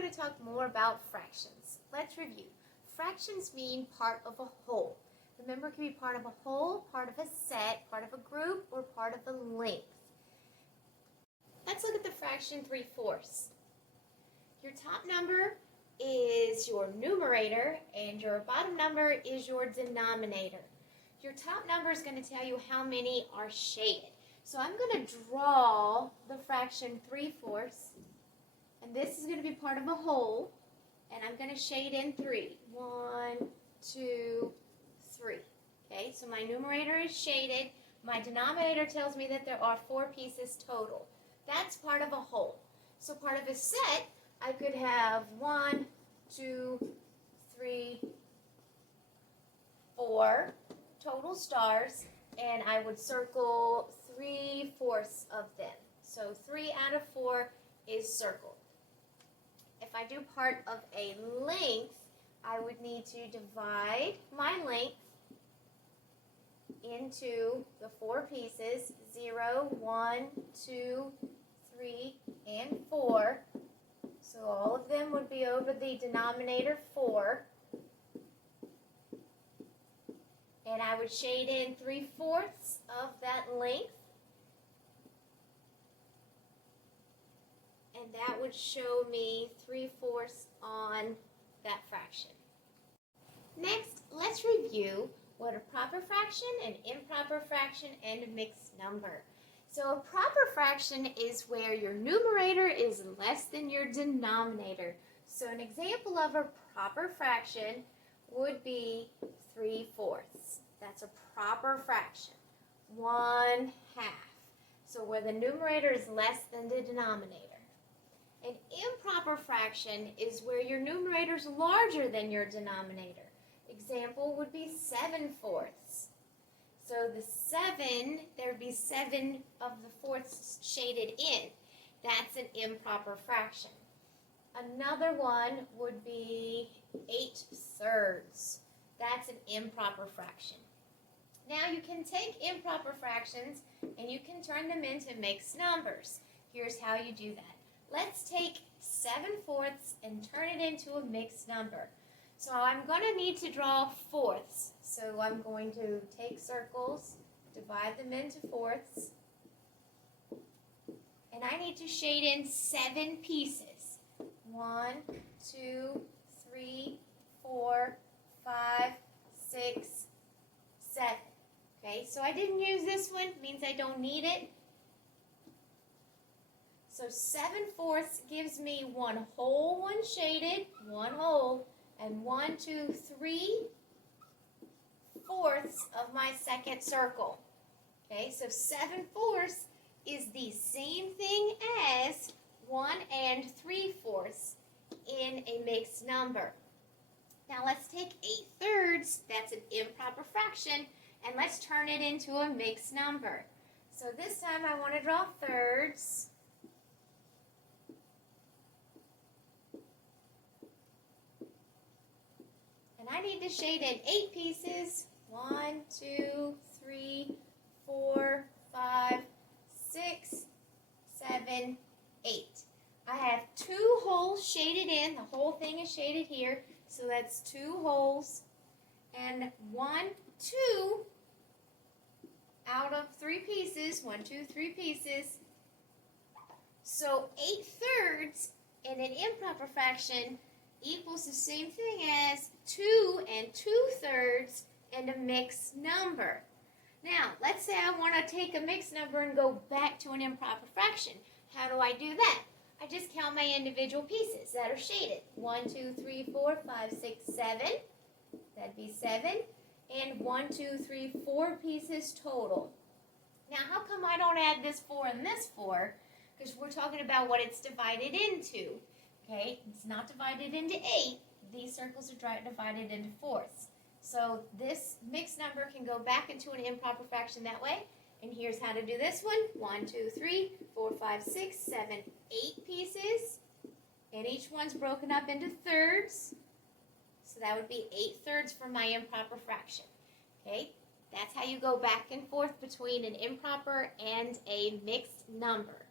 going to talk more about fractions. Let's review. Fractions mean part of a whole. Remember, it can be part of a whole, part of a set, part of a group, or part of a length. Let's look at the fraction 3/4. Your top number is your numerator, and your bottom number is your denominator. Your top number is going to tell you how many are shaded. So I'm going to draw the fraction 3/4, and this is going to be part of a whole, and I'm going to shade in 3. 1, 2, 3. Okay, so my numerator is shaded. My denominator tells me that there are 4 pieces total. That's part of a whole. So part of a set, I could have 1, 2, 3, 4 total stars, and I would circle 3/4 of them. So 3 out of 4 is circled. If I do part of a length, I would need to divide my length into the 4 pieces, 0, 1, 2, 3, and 4. So all of them would be over the denominator 4. And I would shade in 3/4 of that length. And that would show me 3/4 on that fraction. Next, let's review what a proper fraction, an improper fraction, and a mixed number. So a proper fraction is where your numerator is less than your denominator. So an example of a proper fraction would be 3/4. That's a proper fraction. 1/2. So where the numerator is less than the denominator. An improper fraction is where your numerator is larger than your denominator. Example would be 7/4. So the 7, there would be 7 of the fourths shaded in. That's an improper fraction. Another one would be 8/3. That's an improper fraction. Now you can take improper fractions and you can turn them into mixed numbers. Here's how you do that. Let's take 7/4 and turn it into a mixed number. So I'm going to need to draw fourths. So I'm going to take circles, divide them into fourths, and I need to shade in 7 pieces. 1, 2, 3, 4, 5, 6, 7. Okay, so I didn't use this one, means I don't need it. So 7/4 gives me 1 whole, 1 shaded, 1 whole, and 1, 2, 3/4 of my second circle. Okay, so 7/4 is the same thing as 1 3/4 in a mixed number. Now let's take 8/3, that's an improper fraction, and let's turn it into a mixed number. So this time I want to draw thirds. And I need to shade in 8 pieces. 1, 2, 3, 4, 5, 6, 7, 8. I have 2 holes shaded in. The whole thing is shaded here. So that's 2 holes. And 1, 2 out of 3 pieces. 1, 2, 3 pieces. So 8/3 in an improper fraction equals the same thing as 2 2/3 in a mixed number. Now, let's say I want to take a mixed number and go back to an improper fraction. How do I do that? I just count my individual pieces that are shaded. 1, 2, 3, 4, 5, 6, 7. That'd be 7. And 1, 2, 3, 4 pieces total. Now, how come I don't add this 4 and this 4? Because we're talking about what it's divided into. Okay, it's not divided into 8. These circles are divided into fourths. So this mixed number can go back into an improper fraction that way. And here's how to do this one. 1, 2, 3, 4, 5, 6, 7, 8 pieces. And each one's broken up into thirds. So that would be 8/3 for my improper fraction. Okay, that's how you go back and forth between an improper and a mixed number.